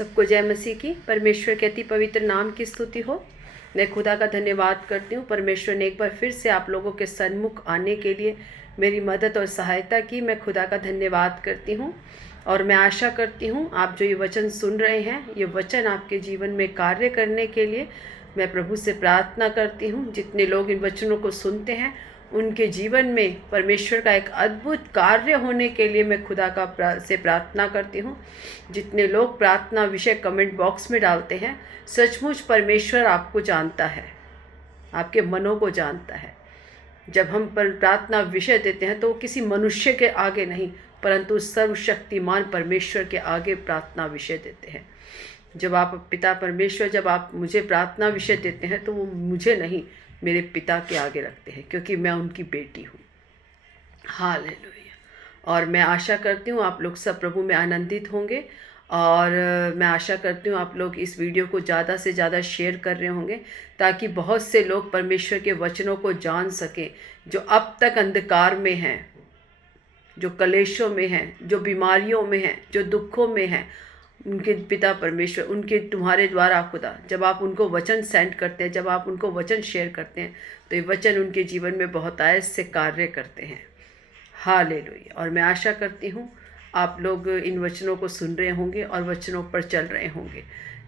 सबको जय मसीह की। परमेश्वर के अति पवित्र नाम की स्तुति हो। मैं खुदा का धन्यवाद करती हूँ। परमेश्वर ने एक बार फिर से आप लोगों के सन्मुख आने के लिए मेरी मदद और सहायता की। मैं खुदा का धन्यवाद करती हूँ और मैं आशा करती हूँ आप जो ये वचन सुन रहे हैं, ये वचन आपके जीवन में कार्य करने के लिए मैं प्रभु से प्रार्थना करती हूँ। जितने लोग इन वचनों को सुनते हैं उनके जीवन में परमेश्वर का एक अद्भुत कार्य होने के लिए मैं खुदा का से प्रार्थना करती हूँ। जितने लोग प्रार्थना विषय कमेंट बॉक्स में डालते हैं, सचमुच परमेश्वर आपको जानता है, आपके मनों को जानता है। जब हम प्रार्थना विषय देते हैं तो वो किसी मनुष्य के आगे नहीं, परंतु सर्वशक्तिमान परमेश्वर के आगे प्रार्थना विषय देते हैं। जब आप पिता परमेश्वर, जब आप मुझे प्रार्थना विषय देते हैं तो वो मुझे नहीं, मेरे पिता के आगे रखते हैं, क्योंकि मैं उनकी बेटी हूँ। हालेलुया। और मैं आशा करती हूँ आप लोग सब प्रभु में आनंदित होंगे और मैं आशा करती हूँ आप लोग इस वीडियो को ज़्यादा से ज़्यादा शेयर कर रहे होंगे, ताकि बहुत से लोग परमेश्वर के वचनों को जान सकें, जो अब तक अंधकार में हैं, जो कलेशों में हैं, जो बीमारियों में हैं, जो दुखों में हैं। उनके पिता परमेश्वर, उनके तुम्हारे द्वारा खुदा, जब आप उनको वचन सेंड करते हैं, जब आप उनको वचन शेयर करते हैं, तो ये वचन उनके जीवन में बहुतायत से कार्य करते हैं। हालेलुया। और मैं आशा करती हूँ आप लोग इन वचनों को सुन रहे होंगे और वचनों पर चल रहे होंगे।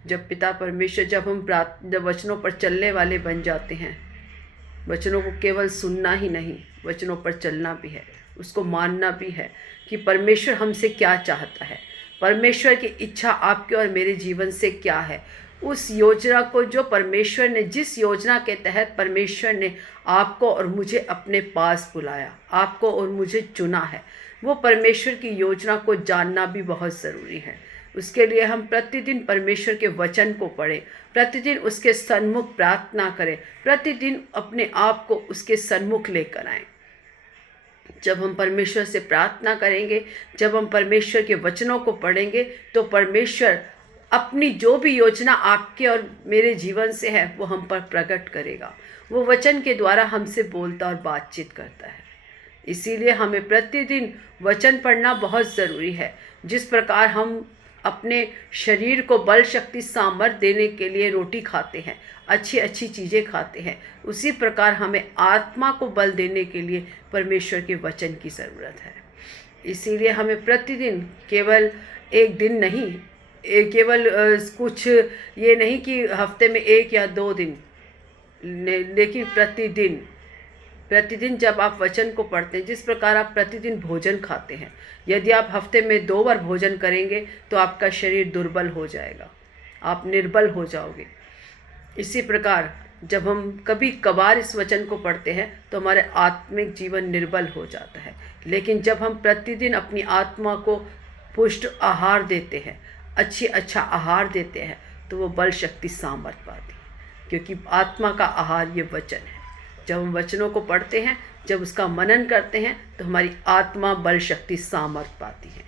जब पिता परमेश्वर, जब हम जब वचनों पर चलने वाले बन जाते हैं, वचनों को केवल सुनना ही नहीं, वचनों पर चलना भी है, उसको मानना भी है कि परमेश्वर हमसे क्या चाहता है, परमेश्वर की इच्छा आपके और मेरे जीवन से क्या है। उस योजना को जो परमेश्वर ने, जिस योजना के तहत परमेश्वर ने आपको और मुझे अपने पास बुलाया, आपको और मुझे चुना है, वो परमेश्वर की योजना को जानना भी बहुत ज़रूरी है। उसके लिए हम प्रतिदिन परमेश्वर के वचन को पढ़ें, प्रतिदिन उसके सन्मुख प्रार्थना करें, प्रतिदिन अपने आप को उसके सन्मुख लेकर आएं। जब हम परमेश्वर से प्रार्थना करेंगे, जब हम परमेश्वर के वचनों को पढ़ेंगे, तो परमेश्वर अपनी जो भी योजना आपके और मेरे जीवन से है वो हम पर प्रकट करेगा। वो वचन के द्वारा हमसे बोलता और बातचीत करता है। इसीलिए हमें प्रतिदिन वचन पढ़ना बहुत ज़रूरी है। जिस प्रकार हम अपने शरीर को बल, शक्ति, सामर्थ देने के लिए रोटी खाते हैं, अच्छी अच्छी चीज़ें खाते हैं, उसी प्रकार हमें आत्मा को बल देने के लिए परमेश्वर के वचन की ज़रूरत है। इसीलिए हमें प्रतिदिन, केवल एक दिन नहीं, केवल कुछ ये नहीं कि हफ्ते में 1 या 2 दिन, लेकिन प्रतिदिन जब आप वचन को पढ़ते हैं, जिस प्रकार आप प्रतिदिन भोजन खाते हैं, यदि आप हफ्ते में 2 बार भोजन करेंगे तो आपका शरीर दुर्बल हो जाएगा, आप निर्बल हो जाओगे। इसी प्रकार जब हम कभी कभार इस वचन को पढ़ते हैं तो हमारे आत्मिक जीवन निर्बल हो जाता है। लेकिन जब हम प्रतिदिन अपनी आत्मा को पुष्ट आहार देते हैं, अच्छा आहार देते हैं, तो वो बल, शक्ति, सामर्थ पाती है, क्योंकि आत्मा का आहार ये वचन है। जब हम वचनों को पढ़ते हैं, जब उसका मनन करते हैं, तो हमारी आत्मा बल, शक्ति, सामर्थ पाती है।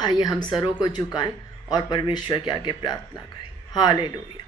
आइए हम सरों को झुकाएं और परमेश्वर के आगे प्रार्थना करें। हालेलुया।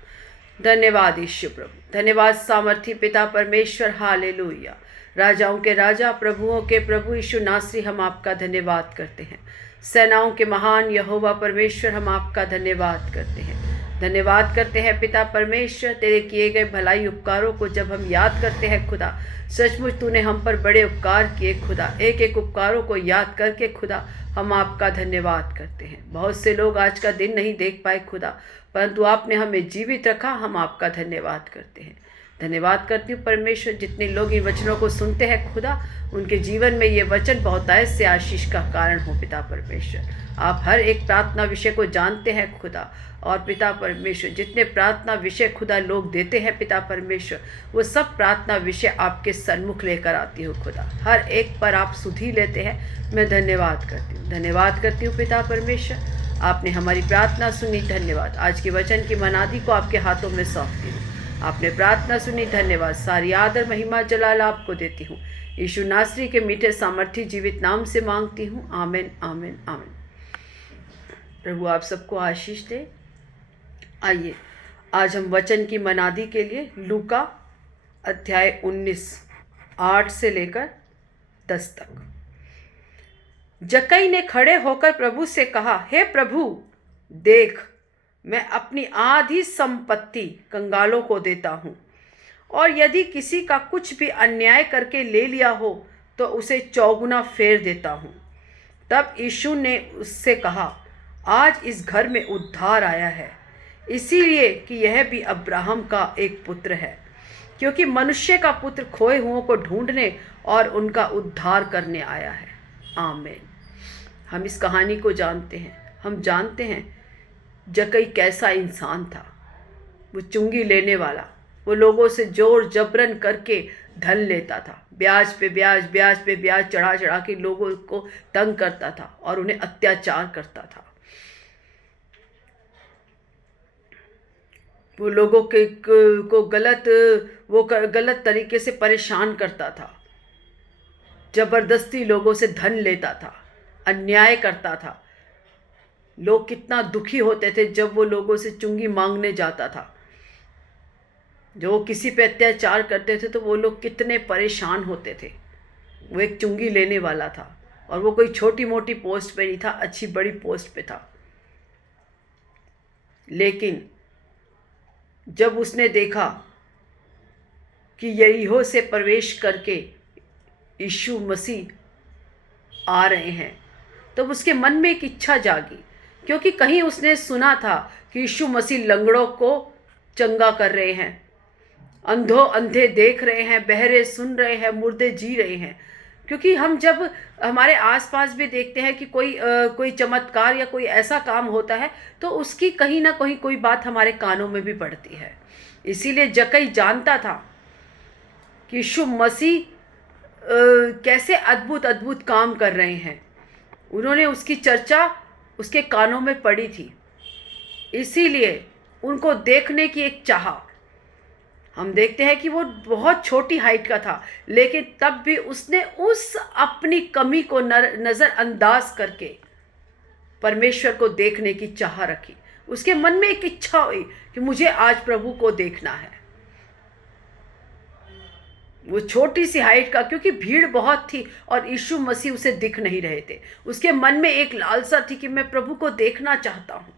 धन्यवाद यीशु प्रभु, धन्यवाद सामर्थी पिता परमेश्वर। हालेलुया। राजाओं के राजा, प्रभुओं के प्रभु यीशु नासरी, हम आपका धन्यवाद करते हैं। सेनाओं के महान यहोवा परमेश्वर, हम आपका धन्यवाद करते हैं। धन्यवाद करते हैं पिता परमेश्वर, तेरे किए गए भलाई उपकारों को जब हम याद करते हैं खुदा, सचमुच तूने हम पर बड़े उपकार किए खुदा। एक एक उपकारों को याद करके खुदा हम आपका धन्यवाद करते हैं। बहुत से लोग आज का दिन नहीं देख पाए खुदा, परंतु आपने हमें जीवित रखा, हम आपका धन्यवाद करते हैं। धन्यवाद करती हूँ परमेश्वर, जितने लोग इन वचनों को सुनते हैं खुदा, उनके जीवन में ये वचन बहुतायत से आशीष का कारण हो पिता परमेश्वर। आप हर एक प्रार्थना विषय को जानते हैं खुदा, और पिता परमेश्वर जितने प्रार्थना विषय खुदा लोग देते हैं पिता परमेश्वर, वो सब प्रार्थना विषय आपके सन्मुख लेकर आती हूँ खुदा। हर एक पर आप सुधि लेते हैं। मैं धन्यवाद करती हूँ पिता परमेश्वर, आपने हमारी प्रार्थना सुनी। धन्यवाद। आज के वचन की मनादी को आपके हाथों में सौंपती हूँ। आपने प्रार्थना सुनी, धन्यवाद। सारी आदर, महिमा, जलाल आपको देती हूँ। यीशु नासरी के मीठे सामर्थी जीवित नाम से मांगती हूँ। आमीन, आमीन, आमीन। प्रभु आप सबको आशीष दे। आइए आज हम वचन की मनादी के लिए लूका अध्याय 19, 8 से लेकर 10 तक। जक्कई ने खड़े होकर प्रभु से कहा, हे प्रभु, देख, मैं अपनी आधी संपत्ति कंगालों को देता हूँ, और यदि किसी का कुछ भी अन्याय करके ले लिया हो तो उसे चौगुना फेर देता हूँ। तब यीशु ने उससे कहा, आज इस घर में उद्धार आया है, इसीलिए कि यह भी अब्राहम का एक पुत्र है, क्योंकि मनुष्य का पुत्र खोए हुओं को ढूंढने और उनका उद्धार करने आया है। आमीन। हम इस कहानी को जानते हैं। हम जानते हैं जक्कई कैसा इंसान था। वो चुंगी लेने वाला, वो लोगों से जोर जबरन करके धन लेता था, ब्याज पे ब्याज, ब्याज पे ब्याज चढ़ा चढ़ा के लोगों को तंग करता था और उन्हें अत्याचार करता था। वो लोगों के को गलत तरीके से परेशान करता था, जबरदस्ती लोगों से धन लेता था, अन्याय करता था। लोग कितना दुखी होते थे जब वो लोगों से चुंगी मांगने जाता था। जो वो किसी पे अत्याचार करते थे तो वो लोग कितने परेशान होते थे। वो एक चुंगी लेने वाला था, और वो कोई छोटी मोटी पोस्ट पे नहीं था, अच्छी बड़ी पोस्ट पे था। लेकिन जब उसने देखा कि यरीहो से प्रवेश करके यीशु मसीह आ रहे हैं, तब उसके मन में एक इच्छा जागी, क्योंकि कहीं उसने सुना था कि यीशु मसीह लंगड़ों को चंगा कर रहे हैं, अंधे देख रहे हैं, बहरे सुन रहे हैं, मुर्दे जी रहे हैं। क्योंकि हम जब हमारे आसपास भी देखते हैं कि कोई चमत्कार या कोई ऐसा काम होता है, तो उसकी कहीं ना कहीं कोई बात हमारे कानों में भी पड़ती है। इसीलिए जक्कई जानता था कि यीशु मसीह कैसे अद्भुत अद्भुत काम कर रहे हैं। उन्होंने उसकी चर्चा उसके कानों में पड़ी थी, इसीलिए उनको देखने की एक चाह। हम देखते हैं कि वो बहुत छोटी हाइट का था, लेकिन तब भी उसने उस अपनी कमी को नज़रअंदाज करके परमेश्वर को देखने की चाह रखी। उसके मन में एक इच्छा हुई कि मुझे आज प्रभु को देखना है। वो छोटी सी हाइट का, क्योंकि भीड़ बहुत थी और यीशु मसीह उसे दिख नहीं रहे थे। उसके मन में एक लालसा थी कि मैं प्रभु को देखना चाहता हूँ,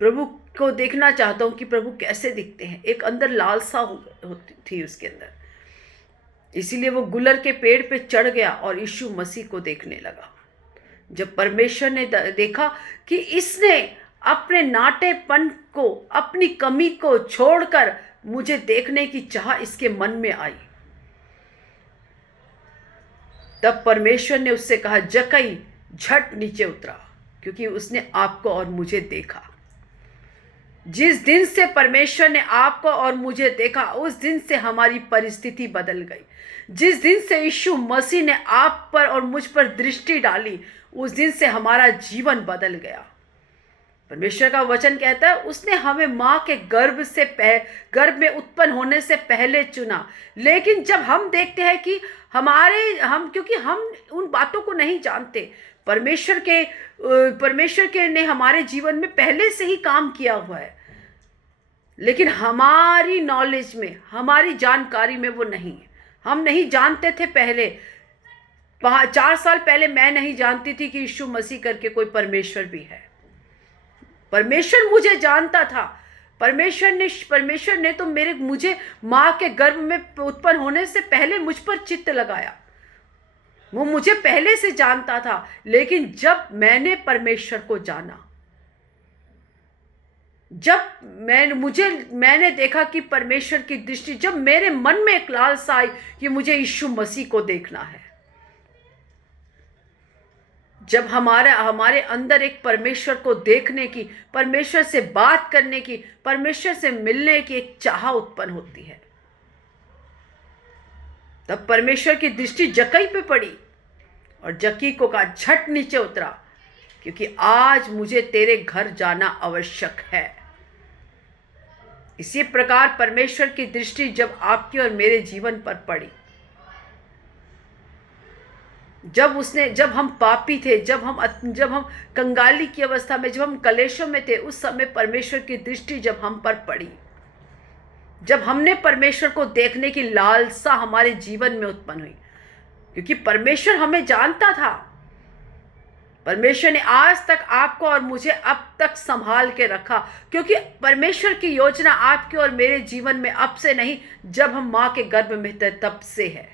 प्रभु को देखना चाहता हूँ कि प्रभु कैसे दिखते हैं। एक अंदर लालसा होती थी उसके अंदर। इसीलिए वो गुलर के पेड़ पे चढ़ गया और यीशु मसीह को देखने लगा। जब परमेश्वर ने देखा कि इसने अपने नाटेपन को, अपनी कमी को छोड़कर मुझे देखने की चाह इसके मन में आई, तब परमेश्वर ने उससे कहा, जक्कई झट नीचे उतरा, क्योंकि उसने आपको और मुझे देखा। जिस दिन से परमेश्वर ने आपको और मुझे देखा, उस दिन से हमारी परिस्थिति बदल गई। जिस दिन से यीशु मसीह ने आप पर और मुझ पर दृष्टि डाली, उस दिन से हमारा जीवन बदल गया। परमेश्वर का वचन कहता है, उसने हमें माँ के गर्भ में उत्पन्न होने से पहले चुना। लेकिन जब हम देखते हैं कि क्योंकि हम उन बातों को नहीं जानते, परमेश्वर के ने हमारे जीवन में पहले से ही काम किया हुआ है, लेकिन हमारी नॉलेज में, हमारी जानकारी में वो नहीं है। हम नहीं जानते थे। पहले 4 साल पहले मैं नहीं जानती थी कि यीशु मसीह करके कोई परमेश्वर भी है। परमेश्वर मुझे जानता था। परमेश्वर ने तो मुझे माँ के गर्भ में उत्पन्न होने से पहले मुझ पर चित्त लगाया। वो मुझे पहले से जानता था। लेकिन जब मैंने परमेश्वर को जाना, जब मैंने देखा कि परमेश्वर की दृष्टि, जब मेरे मन में एक लालसा आई कि मुझे यीशु मसीह को देखना है, जब हमारे अंदर एक परमेश्वर को देखने की, परमेश्वर से बात करने की, परमेश्वर से मिलने की एक चाह उत्पन्न होती है, तब परमेश्वर की दृष्टि जक्कई पे पड़ी और जक्कई को कहा, झट नीचे उतरा, क्योंकि आज मुझे तेरे घर जाना आवश्यक है। इसी प्रकार परमेश्वर की दृष्टि जब आपके और मेरे जीवन पर पड़ी, जब हम पापी थे, जब हम कंगाली की अवस्था में, जब हम कलेशों में थे, उस समय परमेश्वर की दृष्टि जब हम पर पड़ी, जब हमने परमेश्वर को देखने की लालसा हमारे जीवन में उत्पन्न हुई, क्योंकि परमेश्वर हमें जानता था। परमेश्वर ने आज तक आपको और मुझे अब तक संभाल के रखा, क्योंकि परमेश्वर की योजना आपके और मेरे जीवन में अब से नहीं, जब हम माँ के गर्भ में थे तब से है।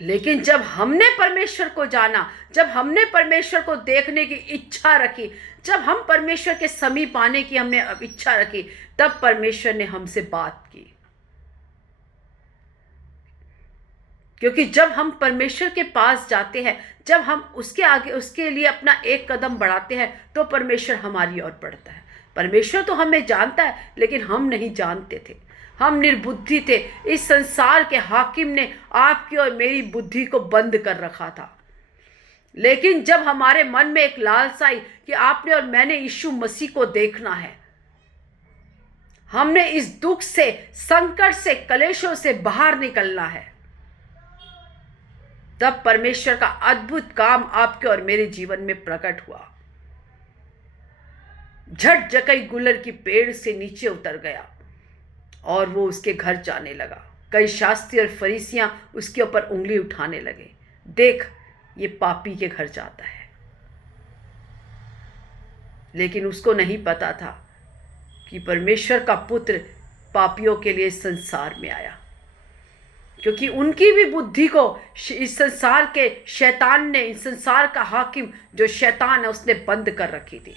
लेकिन जब हमने परमेश्वर को जाना, जब हमने परमेश्वर को देखने की इच्छा रखी, जब हम परमेश्वर के समीप आने की हमने इच्छा रखी, तब परमेश्वर ने हमसे बात की। क्योंकि जब हम परमेश्वर के पास जाते हैं, जब हम उसके आगे उसके लिए अपना एक कदम बढ़ाते हैं, तो परमेश्वर हमारी ओर बढ़ता है। परमेश्वर तो हमें जानता है, लेकिन हम नहीं जानते थे, हम निर्बुद्धि थे। इस संसार के हाकिम ने आपकी और मेरी बुद्धि को बंद कर रखा था। लेकिन जब हमारे मन में एक लालसा आई कि आपने और मैंने यीशु मसीह को देखना है, हमने इस दुख से, संकट से, कलेशों से बाहर निकलना है, तब परमेश्वर का अद्भुत काम आपके और मेरे जीवन में प्रकट हुआ। झट जकई गुलर की पेड़ से नीचे उतर गया और वो उसके घर जाने लगा। कई शास्त्री और फरीसियां उसके ऊपर उंगली उठाने लगे, देख ये पापी के घर जाता है। लेकिन उसको नहीं पता था कि परमेश्वर का पुत्र पापियों के लिए संसार में आया, क्योंकि उनकी भी बुद्धि को इस संसार के शैतान ने, इस संसार का हाकिम जो शैतान है, उसने बंद कर रखी थी।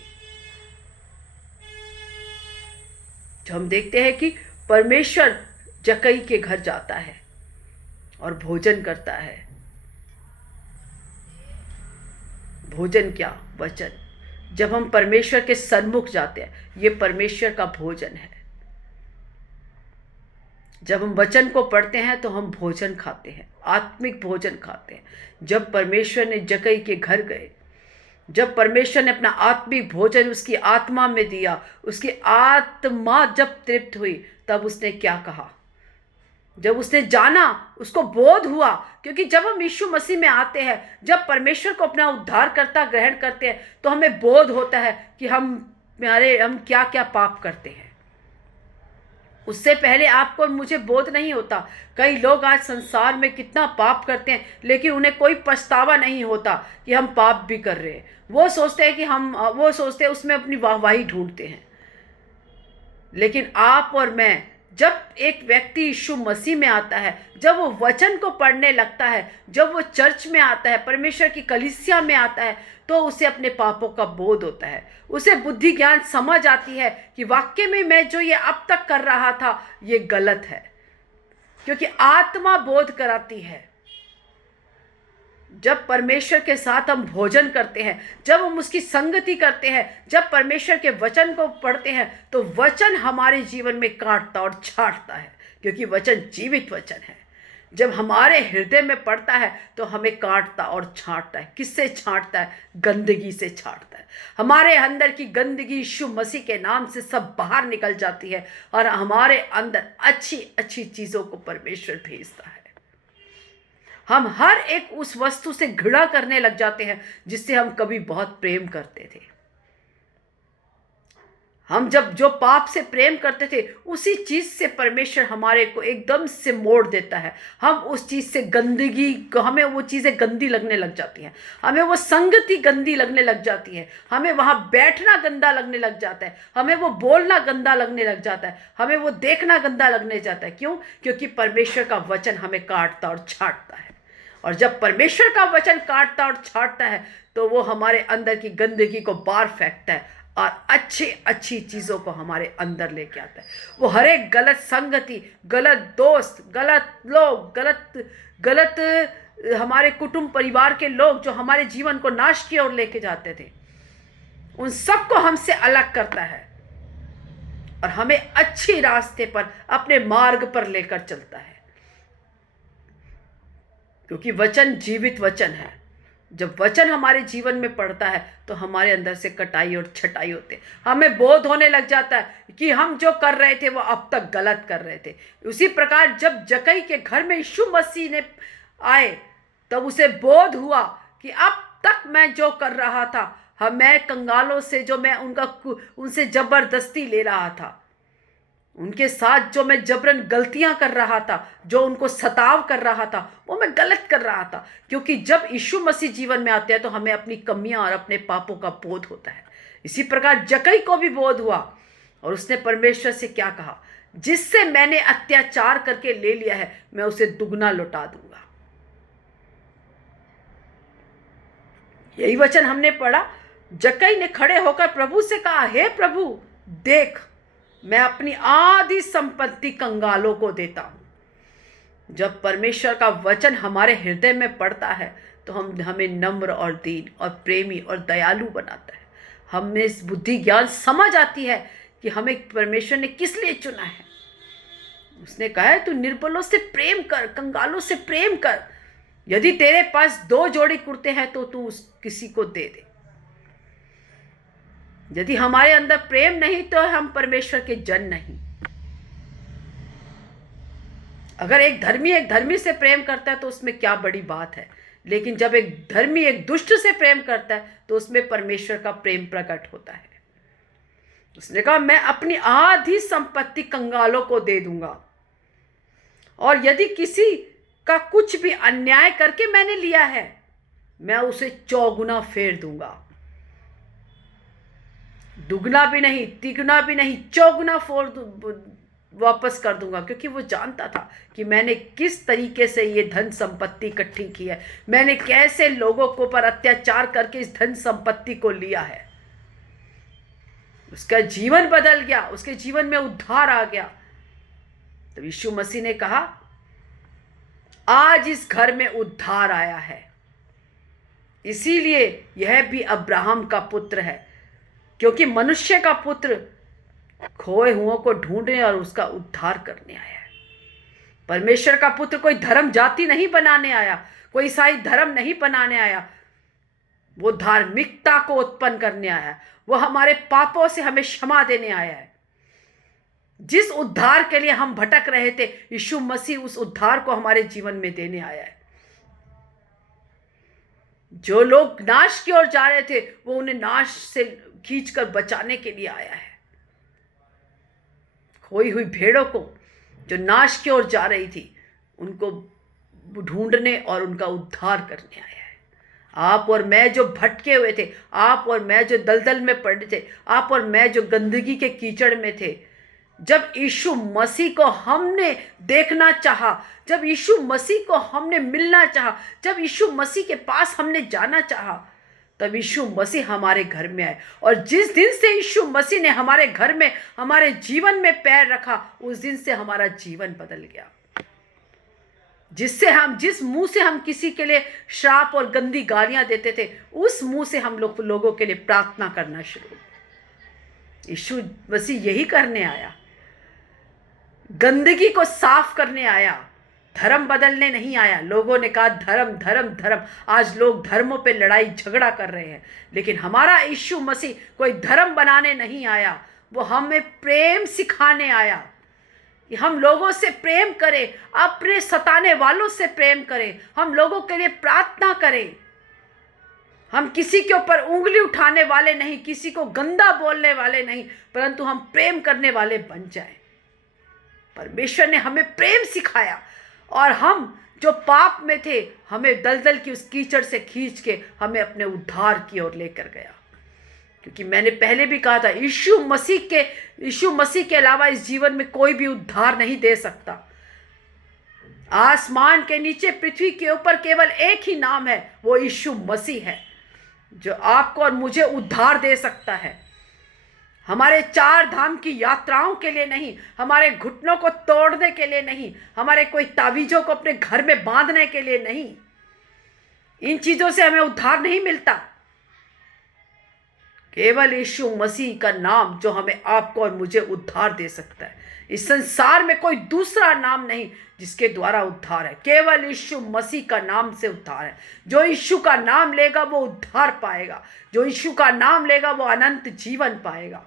जो हम देखते हैं कि परमेश्वर जकई के घर जाता है और भोजन करता है। भोजन क्या? वचन। जब हम परमेश्वर के सन्मुख जाते हैं, ये परमेश्वर का भोजन है। जब हम वचन को पढ़ते हैं तो हम भोजन खाते हैं, आत्मिक भोजन खाते हैं। जब परमेश्वर ने जकई के घर गए, जब परमेश्वर ने अपना आत्मिक भोजन उसकी आत्मा में दिया, उसकी आत्मा जब तृप्त हुई, तब उसने क्या कहा? जब उसने जाना, उसको बोध हुआ, क्योंकि जब हम यीशु मसीह में आते हैं, जब परमेश्वर को अपना उद्धारकर्ता ग्रहण करते हैं, तो हमें बोध होता है कि हम क्या क्या पाप करते हैं। उससे पहले आपको और मुझे बोध नहीं होता। कई लोग आज संसार में कितना पाप करते हैं, लेकिन उन्हें कोई पछतावा नहीं होता कि हम पाप भी कर रहे हैं। वो सोचते हैं उसमें अपनी वाहवाही ढूंढते हैं। लेकिन आप और मैं, जब एक व्यक्ति यीशु मसीह में आता है, जब वो वचन को पढ़ने लगता है, जब वो चर्च में आता है, परमेश्वर की कलीसिया में आता है, तो उसे अपने पापों का बोध होता है। उसे बुद्धि ज्ञान समझ आती है कि वाकई में मैं जो ये अब तक कर रहा था, ये गलत है। क्योंकि आत्मा बोध कराती है। जब परमेश्वर के साथ हम भोजन करते हैं, जब हम उसकी संगति करते हैं, जब परमेश्वर के वचन को पढ़ते हैं, तो वचन हमारे जीवन में काटता और छांटता है, क्योंकि वचन जीवित वचन है। जब हमारे हृदय में पड़ता है तो हमें काटता और छांटता है। किससे छांटता है? गंदगी से छांटता है। हमारे अंदर की गंदगी यीशु मसीह के नाम से सब बाहर निकल जाती है और हमारे अंदर अच्छी अच्छी चीज़ों को परमेश्वर भेजता है। हम हर एक उस वस्तु से घृणा करने लग जाते हैं जिससे हम कभी बहुत प्रेम करते थे। हम जब जो पाप से प्रेम करते थे, उसी चीज़ से परमेश्वर हमारे को एकदम से मोड़ देता है। हम उस चीज़ से गंदगी, हमें वो चीज़ें गंदी लगने लग जाती हैं, हमें वो संगति गंदी लगने लग जाती है, हमें वहाँ बैठना गंदा लगने लग जाता है, हमें वो बोलना गंदा लगने लग जाता है, हमें वो देखना गंदा लगने जाता है। क्यों? क्योंकि परमेश्वर का वचन हमें काटता और छांटता है। और जब परमेश्वर का वचन काटता और छांटता है, तो वो हमारे अंदर की गंदगी को बाहर फेंकता है और अच्छी अच्छी चीज़ों को हमारे अंदर लेके आता है। वो हर एक गलत संगति, गलत दोस्त, गलत लोग, गलत हमारे कुटुंब परिवार के लोग जो हमारे जीवन को नाश की ओर लेके जाते थे, उन सबको हमसे अलग करता है और हमें अच्छी रास्ते पर, अपने मार्ग पर लेकर चलता है। क्योंकि वचन जीवित वचन है। जब वचन हमारे जीवन में पड़ता है तो हमारे अंदर से कटाई और छटाई होते, हमें बोध होने लग जाता है कि हम जो कर रहे थे वो अब तक गलत कर रहे थे। उसी प्रकार जब जकई के घर में यीशु मसीह ने आए, तब उसे बोध हुआ कि अब तक मैं जो कर रहा था, मैं कंगालों से जो मैं उनसे ज़बरदस्ती ले रहा था, उनके साथ जो मैं जबरन गलतियां कर रहा था, जो उनको सताव कर रहा था, वो मैं गलत कर रहा था। क्योंकि जब यीशु मसीह जीवन में आते हैं तो हमें अपनी कमियां और अपने पापों का बोध होता है। इसी प्रकार जक्कई को भी बोध हुआ और उसने परमेश्वर से क्या कहा, जिससे मैंने अत्याचार करके ले लिया है मैं उसे दुगना लौटा दूंगा। यही वचन हमने पढ़ा। जक्कई ने खड़े होकर प्रभु से कहा, हे प्रभु देख, मैं अपनी आधी संपत्ति कंगालों को देता हूं। जब परमेश्वर का वचन हमारे हृदय में पड़ता है तो हमें नम्र और दीन और प्रेमी और दयालु बनाता है। हमें इस बुद्धि ज्ञान समझ आती है कि हमें परमेश्वर ने किस लिए चुना है। उसने कहा है, तू निर्बलों से प्रेम कर, कंगालों से प्रेम कर। यदि तेरे पास 2 जोड़ी कुर्ते हैं तो तू किसी को दे दे। यदि हमारे अंदर प्रेम नहीं तो हम परमेश्वर के जन नहीं। अगर एक धर्मी से प्रेम करता है तो उसमें क्या बड़ी बात है, लेकिन जब एक धर्मी एक दुष्ट से प्रेम करता है तो उसमें परमेश्वर का प्रेम प्रकट होता है। उसने कहा, मैं अपनी आधी संपत्ति कंगालों को दे दूंगा, और यदि किसी का कुछ भी अन्याय करके मैंने लिया है मैं उसे 4 गुना फेर दूंगा। दुगना भी नहीं, तिगुना भी नहीं, 4 गुना वापस कर दूंगा। क्योंकि वो जानता था कि मैंने किस तरीके से ये धन संपत्ति इकट्ठी की है, मैंने कैसे लोगों को पर अत्याचार करके इस धन संपत्ति को लिया है। उसका जीवन बदल गया, उसके जीवन में उद्धार आ गया। तो यीशु मसीह ने कहा, आज इस घर में उद्धार आया है, इसीलिए यह भी अब्राहम का पुत्र है। क्योंकि मनुष्य का पुत्र खोए हुओं को ढूंढने और उसका उद्धार करने आया है। परमेश्वर का पुत्र कोई धर्म जाति नहीं बनाने आया, कोई ईसाई धर्म नहीं बनाने आया। वो धार्मिकता को उत्पन्न करने आया है। वो हमारे पापों से हमें क्षमा देने आया है। जिस उद्धार के लिए हम भटक रहे थे, यीशु मसीह उस उद्धार को हमारे जीवन में देने आया है। जो लोग नाश की ओर जा रहे थे वो उन्हें नाश से खींचकर बचाने के लिए आया है। खोई हुई भेड़ों को जो नाश की ओर जा रही थी उनको ढूंढने और उनका उद्धार करने आया है। आप और मैं जो भटके हुए थे, आप और मैं जो दलदल में पड़े थे, आप और मैं जो गंदगी के कीचड़ में थे, जब यीशु मसीह को हमने देखना चाहा, जब यीशु मसीह को हमने मिलना चाहा, जब यीशु मसीह के पास हमने जाना चाहा, तब यीशु मसीह हमारे घर में आए। और जिस दिन से यीशु मसीह ने हमारे घर में, हमारे जीवन में पैर रखा, उस दिन से हमारा जीवन बदल गया। जिस मुंह से हम किसी के लिए श्राप और गंदी गालियां देते थे, उस मुंह से हम लोगों के लिए प्रार्थना करना शुरू। यीशु मसीह यही करने आया, गंदगी को साफ करने आया, धर्म बदलने नहीं आया। लोगों ने कहा धर्म धर्म धर्म, आज लोग धर्मों पे लड़ाई झगड़ा कर रहे हैं, लेकिन हमारा यीशु मसीह कोई धर्म बनाने नहीं आया, वो हमें प्रेम सिखाने आया कि हम लोगों से प्रेम करें, अपने सताने वालों से प्रेम करें, हम लोगों के लिए प्रार्थना करें। हम किसी के ऊपर उंगली उठाने वाले नहीं, किसी को गंदा बोलने वाले नहीं, परंतु हम प्रेम करने वाले बन जाएं। परमेश्वर ने हमें प्रेम सिखाया, और हम जो पाप में थे हमें दलदल की उस कीचड़ से खींच के हमें अपने उद्धार की ओर लेकर गया। क्योंकि मैंने पहले भी कहा था, यीशु मसीह के अलावा इस जीवन में कोई भी उद्धार नहीं दे सकता। आसमान के नीचे, पृथ्वी के ऊपर केवल एक ही नाम है, वो यीशु मसीह है, जो आपको और मुझे उद्धार दे सकता है। हमारे 4 धाम की यात्राओं के लिए नहीं, हमारे घुटनों को तोड़ने के लिए नहीं, हमारे कोई तावीज़ों को अपने घर में बांधने के लिए नहीं। इन चीज़ों से हमें उद्धार नहीं मिलता। केवल यीशु मसीह का नाम जो हमें, आपको और मुझे उद्धार दे सकता है। इस संसार में कोई दूसरा नाम नहीं जिसके द्वारा उद्धार है, केवल यीशु मसीह का नाम से उद्धार है। जो यीशु का नाम लेगा वो उद्धार पाएगा, जो यीशु का नाम लेगा वो अनंत जीवन पाएगा।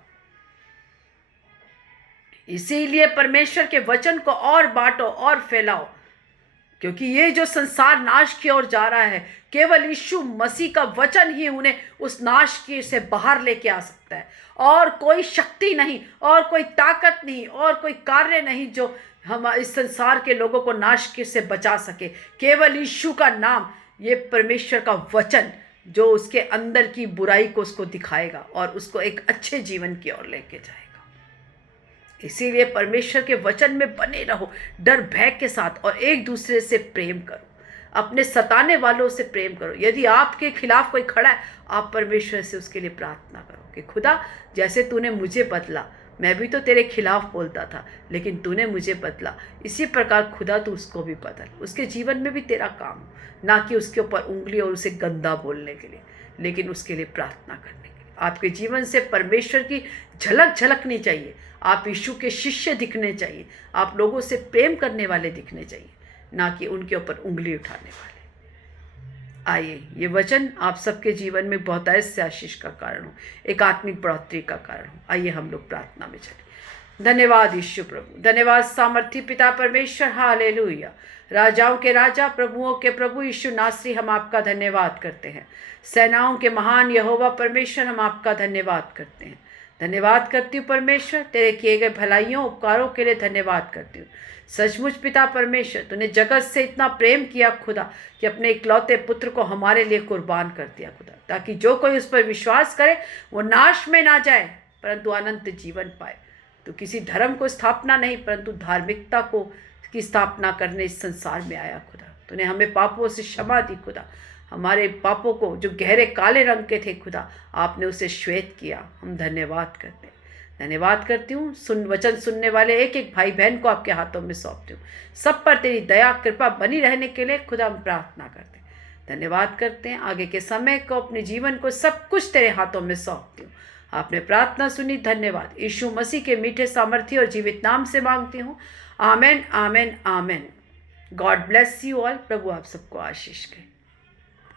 इसीलिए परमेश्वर के वचन को और बांटो और फैलाओ। क्योंकि ये जो संसार नाश की ओर जा रहा है, केवल यीशु मसीह का वचन ही उन्हें उस नाश की से बाहर लेके आ सकता है। और कोई शक्ति नहीं, और कोई ताकत नहीं, और कोई कार्य नहीं जो हम इस संसार के लोगों को नाश के से बचा सके। केवल यीशु का नाम, ये परमेश्वर का वचन जो उसके अंदर की बुराई को उसको दिखाएगा और उसको एक अच्छे जीवन की ओर लेके जाएगा। इसीलिए परमेश्वर के वचन में बने रहो, डर भय के साथ, और एक दूसरे से प्रेम करो, अपने सताने वालों से प्रेम करो। यदि आपके खिलाफ कोई खड़ा है, आप परमेश्वर से उसके लिए प्रार्थना करो कि खुदा, जैसे तूने मुझे बदला, मैं भी तो तेरे खिलाफ बोलता था लेकिन तूने मुझे बदला, इसी प्रकार खुदा तू उसको भी बदल, उसके जीवन में भी तेरा काम हो, ना कि उसके ऊपर उंगली और उसे गंदा बोलने के लिए, लेकिन उसके लिए प्रार्थना करने के लिए। आपके जीवन से परमेश्वर की झलक झलकनी चाहिए, आप यीशु के शिष्य दिखने चाहिए, आप लोगों से प्रेम करने वाले दिखने चाहिए, ना कि उनके ऊपर उंगली उठाने वाले। आइए, ये वचन आप सबके जीवन में बहुतायत से आशीष का कारण हो, एक आत्मिक बढ़ोतरी का कारण हो। आइए हम लोग प्रार्थना में चलें। धन्यवाद यीशु प्रभु, धन्यवाद सामर्थी पिता परमेश्वर, हालेलुया। राजाओं के राजा, प्रभुओं के प्रभु यीशु नासरी, हम आपका धन्यवाद करते हैं। सेनाओं के महान यहोवा परमेश्वर, हम आपका धन्यवाद करते हैं। धन्यवाद करती हूँ परमेश्वर, तेरे किए गए भलाइयों उपकारों के लिए धन्यवाद करती हूँ। सचमुच पिता परमेश्वर, तूने जगत से इतना प्रेम किया खुदा कि अपने इकलौते पुत्र को हमारे लिए कुर्बान कर दिया खुदा, ताकि जो कोई उस पर विश्वास करे वो नाश में ना जाए परंतु अनंत जीवन पाए। तो किसी धर्म को स्थापना नहीं परंतु धार्मिकता को की स्थापना करने इस संसार में आया खुदा। तूने हमें पापों से क्षमा दी खुदा, हमारे पापों को जो गहरे काले रंग के थे खुदा, आपने उसे श्वेत किया। हम धन्यवाद करते हैं, धन्यवाद करती हूँ। वचन सुनने वाले एक एक भाई बहन को आपके हाथों में सौंपती हूँ। सब पर तेरी दया कृपा बनी रहने के लिए खुदा हम प्रार्थना करते हैं, धन्यवाद करते हैं। आगे के समय को, अपने जीवन को, सब कुछ तेरे हाथों में सौंपती हूँ। आपने प्रार्थना सुनी, धन्यवाद। यीशु मसीह के मीठे सामर्थी और जीवित नाम से मांगती हूँ, amen, amen, amen. God bless you all. प्रभु आप सबको आशीष करे।